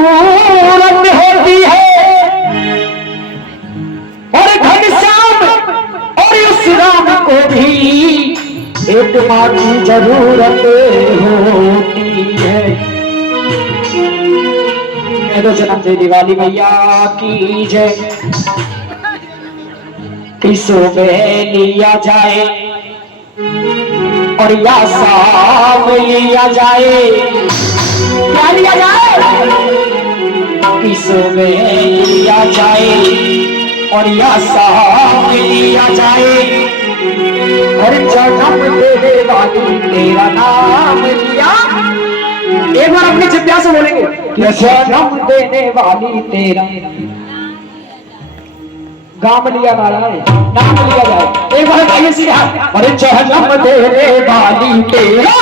मूरत होती है और घनश्याम और उस राम को भी एक माँ की जरूरत होती है। मेरे जन्म से दिवाली मैया की जय। किसो में लिया जाए और या शाम लिया जाए, क्या लिया जाए? किसो में लिया जाए और या शाम लिया जाए, और जन्म देने वाली तेरा नाम लिया। एक बार अपनी जिज्ञा से बोलेंगे कि जन्म देने वाली तेरा गाम लिया नाम लिया जाए। एक बार गाइए सीधा, अरे जन्म देने वाली तेरा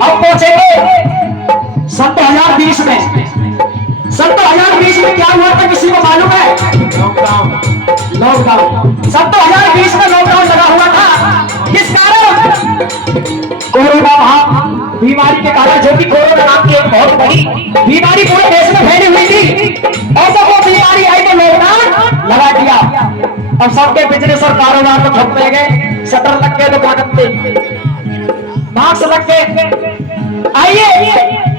अब पहुंचेंगे सन 2020 में। सन 2020 में क्या हुआ था किसी को मालूम है? लॉकडाउन। सन 2020 में लॉकडाउन लगा हुआ था। किस कारण? कोरोना बीमारी के कारण, जो कि कोरोना नाम की एक बहुत बड़ी बीमारी पूरे देश में फैली हुई थी। और जब वो बीमारी आई तो लॉकडाउन लगा दिया। अब सबके बिजनेस और कारोबार तो ठप पड़ गए, शटर लग गए, दुकान पे मास्क लग गए। आइए,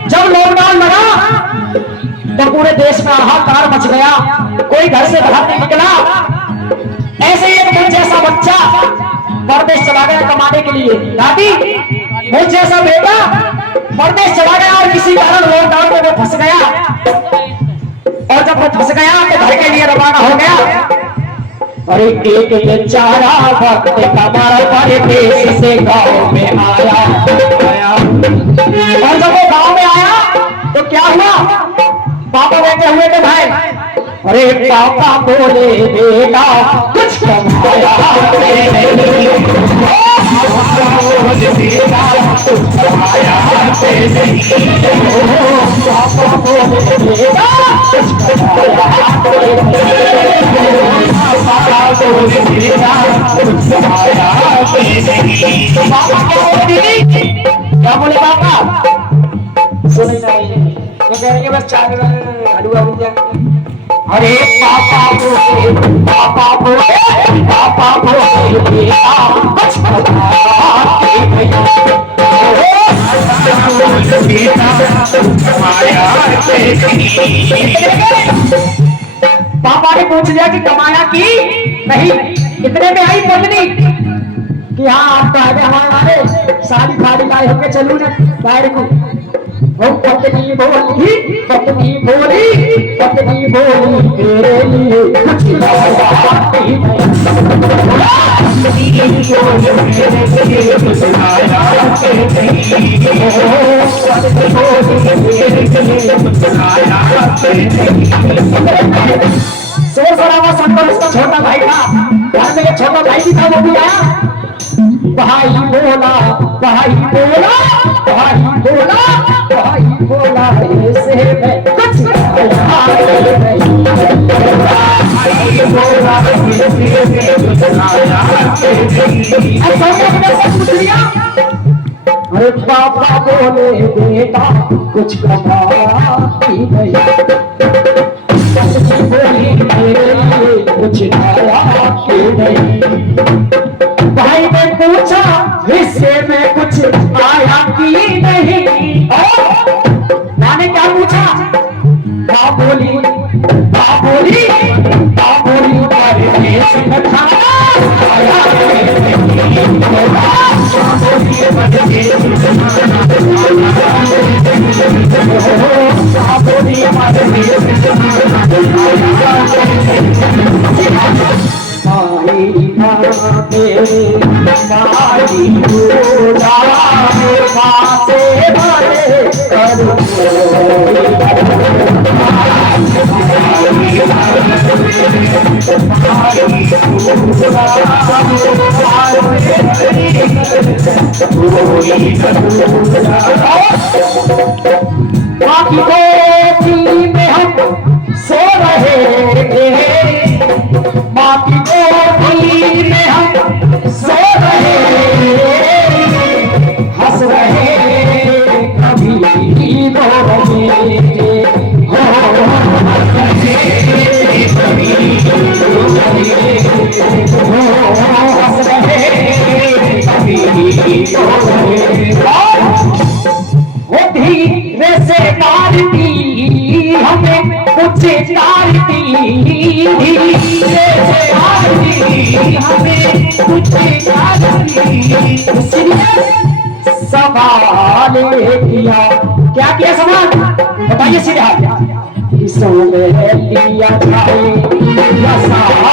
जब लॉकडाउन लगा तो पूरे देश में हाहाकार मच गया, कोई घर से बाहर नहीं निकला। ऐसे एक मुझ जैसा बच्चा परदेश चला गया कमाने के लिए। दादी, मुझ जैसा बेटा परदेश चला गया और किसी कारण लॉकडाउन में वो फंस गया। और जब वो फंस गया तो घर के लिए रवाना हो गया। और एक बेचारा भक्त कमर पर देश से गांव में आया। और जब वो गांव में आया तो क्या हुआ? पापा बैठे हुए थे भाई। अरे पापा बोले बेटा कुछ कमाया क्या बोले पापा? सुने नहीं, वो कह रहे बस चाय हलवा हो गया। अरे पापा बोले पापा ने पूछ लिया कि कमाया कि नहीं। इतने में आई पत्नी कि हाँ आप तो आगे हमारे सारी खाड़ी लाए होके चलू ना बाहर को। वो पत्नी बोली तेरे लिए कुछ शोर शराबा सुनकर उसका छोटा भाई था, घर में एक छोटा भाई भी था, वो भी आया। भाई बोला ऐसे में कुछ अरे पापा बोले बेटा कुछ कमाती नहीं, बोली मेरे लिए कुछ लाया कि नहीं। भाई ने पूछा हिस्से में कुछ आया कि नहीं। माँ ने क्या पूछा? माँ बोली अरे देश में खाना आया बाकी कोठी में हम सो रहे थे, बाकी कोठी में हम सो रहे, हंस रहे कभी रो रहे हो, हंस रहे कभी रो रहे वो धीरे से मारती हमें कुछ डालती, धीरे से मारती हमें कुछ डालती। सवाल किया, क्या किया सवाल बताइए सीधा? लिया जाए या